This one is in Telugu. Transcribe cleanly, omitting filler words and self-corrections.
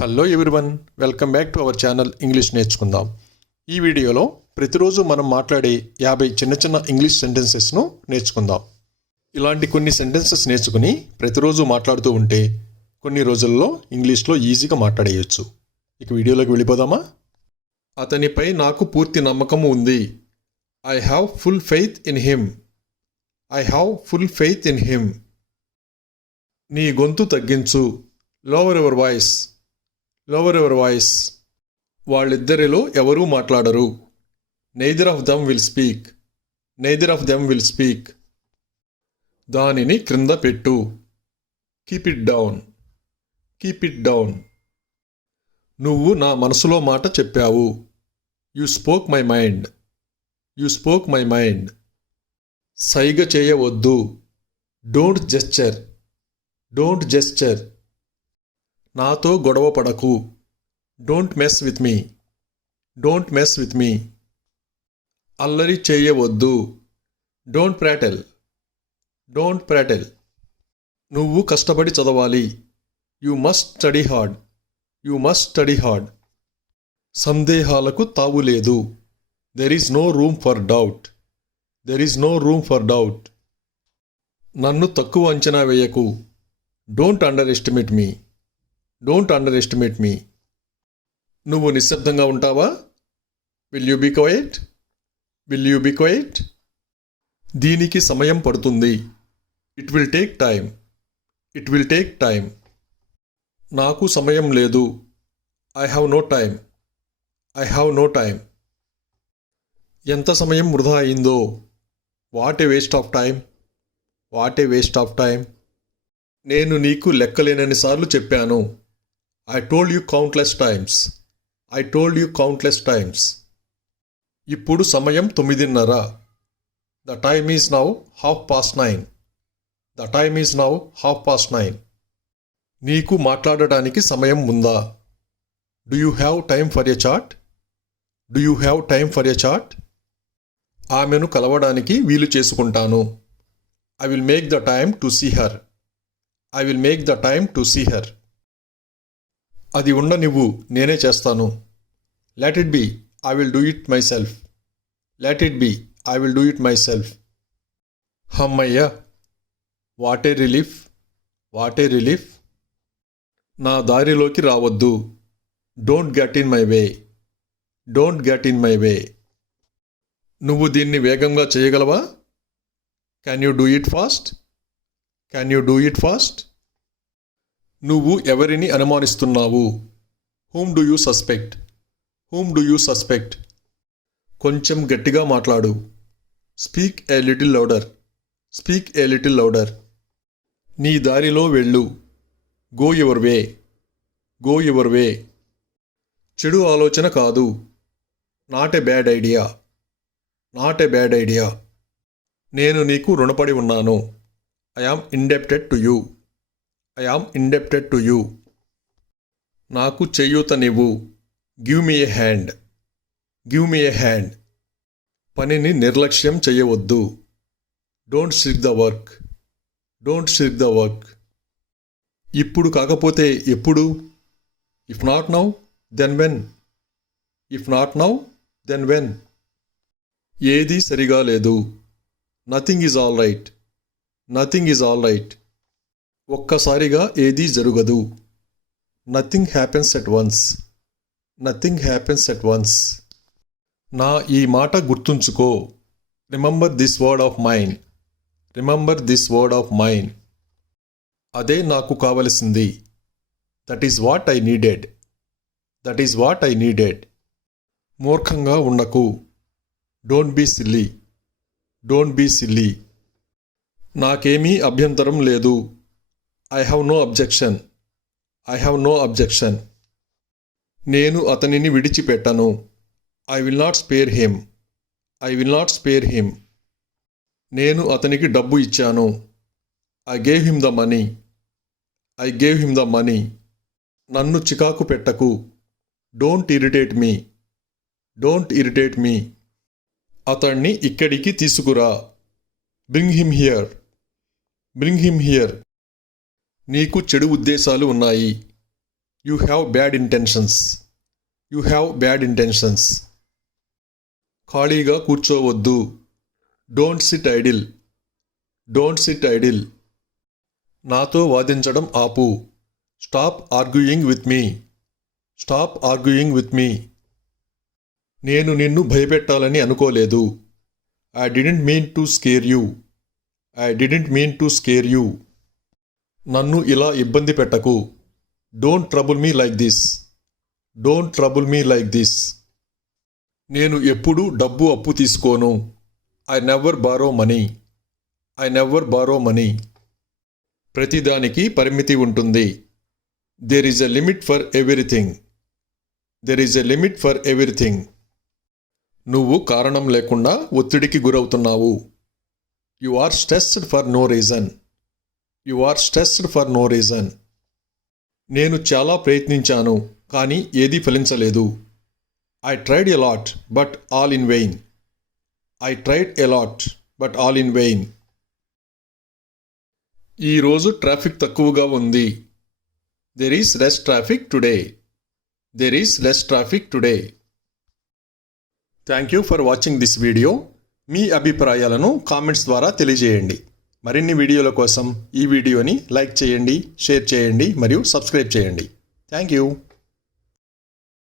Hello everyone, welcome back to our channel English నేర్చుకుందాం. ఈ వీడియోలో ప్రతిరోజు మనం మాట్లాడే 50 చిన్న చిన్న ఇంగ్లీష్ సెంటెన్సెస్ను నేర్చుకుందాం. ఇలాంటి కొన్ని సెంటెన్సెస్ నేర్చుకుని ప్రతిరోజు మాట్లాడుతూ ఉంటే కొన్ని రోజుల్లో ఇంగ్లీష్లో ఈజీగా మాట్లాడేయచ్చు. ఇక వీడియోలోకి వెళ్ళిపోదామా? అతనిపై నాకు పూర్తి నమ్మకం ఉంది. I have full faith in him. I have full faith in him. నీ గొంతు తగ్గించు. Lower your voice. Lower your voice. వాళ్ళిద్దరిలో ఎవరూ మాట్లాడరు. Neither of them will speak. Neither of them will speak. దానిని క్రింద పెట్టు. Keep it down. Keep it down. నువ్వు నా మనసులో మాట చెప్పావు. You spoke my mind. You spoke my mind. సైగ చేయవద్దు. Don't gesture. Don't gesture. నాతో గొడవ పడకు. Don't mess with me. Don't mess with me. అల్లరి చేయవద్దు. Don't prattle. Don't prattle. నువ్వు కష్టపడి చదవాలి. You must study hard. You must study hard. సందేహాలకు తావులేదు. There is no room for doubt. There is no room for doubt. నన్ను తక్కువ అంచనా వేయకు. Don't underestimate me. Don't underestimate me. నువ్వు నిశ్శబ్దంగా ఉంటావా? Will you be quiet? Will you be quiet? దీనికి సమయం పడుతుంది. It will take time. It will take time. నాకు సమయం లేదు. I have no time. I have no time. ఎంత సమయం వృధా అయిందో. What a waste of time. What a waste of time. నేను నీకు లెక్కలేనన్ని సార్లు చెప్పాను. I told you countless times. I told you countless times. ఇప్పుడు సమయం 9:30. The time is now 9:30. The time is now 9:30. నీకు మాట్లాడడానికి సమయం ఉందా? Do you have time for a chat? Do you have time for a chat? ఆమెను కలవడానికి వీలు చేసుకుంటాను. I will make the time to see her. I will make the time to see her. అది ఉండనివ్వు, నేనే చేస్తాను. Let it be. I will do it myself. Let it be. I will do it myself. హమ్మయ్య. What a relief. What a relief. నా దారిలోకి రావద్దు. Don't get in my way. Don't get in my way. నువ్వు దీన్ని వేగంగా చేయగలవా? Can you do it fast? Can you do it fast? నువ్వు ఎవరిని అనుమానిస్తున్నావు? Whom do you suspect. Whom do you suspect. కొంచెం గట్టిగా మాట్లాడు. Speak a little louder. Speak a little louder. నీ దారిలో వెళ్ళు. Go your way. Go your way. చెడు ఆలోచన కాదు. Not a bad idea. Not a bad idea. నేను నీకు రుణపడి ఉన్నాను. I am indebted to you. I am indebted to you. నాకు చేయూతనివ్వు. Give me a hand. Give me a hand. పనిని నిర్లక్ష్యం చేయవద్దు. Don't shirk the work. Don't shirk the work. ఇప్పుడు కాకపోతే ఎప్పుడు? If not now then when. If not now then when. ఏదీ సరిగా లేదు. Nothing is all right. Nothing is all right. ఒక్కసారిగా ఏదీ జరగదు. Nothing happens at once. Nothing happens at once. నా ఈ మాట గుర్తుంచుకో. Remember this word of mine. Remember this word of mine. అదే నాకు కావలసింది. That is what I needed. That is what I needed. మూర్ఖంగా ఉండకు. Don't be silly. Don't be silly. నాకేమీ అభ్యంతరం లేదు. I have no objection. I have no objection. నేను అతనిని విడిచిపెట్టను. I will not spare him. I will not spare him. నేను అతనికి డబ్బు ఇచ్చాను. I gave him the money. I gave him the money. నన్ను చికాకు పెట్టకు. Don't irritate me. Don't irritate me. అతన్ని ఇక్కడికి తీసుకురా. Bring him here. Bring him here. నీకు చెడు ఉద్దేశాలు ఉన్నాయి. You have bad intentions. You have bad intentions. ఖాళీగా కూర్చోవద్దు. Don't sit idle. Don't sit idle. నాతో వాదించడం ఆపు. Stop arguing with me. Stop arguing with me. నేను నిన్ను భయపెట్టాలని అనుకోలేదు. I didn't mean to scare you. I didn't mean to scare you. నన్ను ఇలా ఇబ్బంది పెట్టకు. Don't trouble me like this. Don't trouble me like this. నేను ఎప్పుడూ డబ్బు అప్పు తీసుకోను. I never borrow money. I never borrow money. ప్రతిదానికి పరిమితి ఉంటుంది. There is a limit for everything. There is a limit for everything. నువ్వు కారణం లేకుండా ఒత్తిడికి గురవుతున్నావు. You are stressed for no reason. You are stressed for no reason. నేను చాలా ప్రయత్నించాను కానీ ఏదీ ఫలించలేదు. I tried a lot but all in vain. I tried a lot but all in vain. ఈరోజు ట్రాఫిక్ తక్కువగా ఉంది. There is less traffic today. There is less traffic today. Thank you for watching this video. మీ అభిప్రాయాలను కామెంట్స్ ద్వారా తెలియజేయండి. మరిన్ని వీడియోల కోసం ఈ వీడియోని లైక్ చేయండి, షేర్ చేయండి మరియు సబ్స్క్రైబ్ చేయండి. Thank you.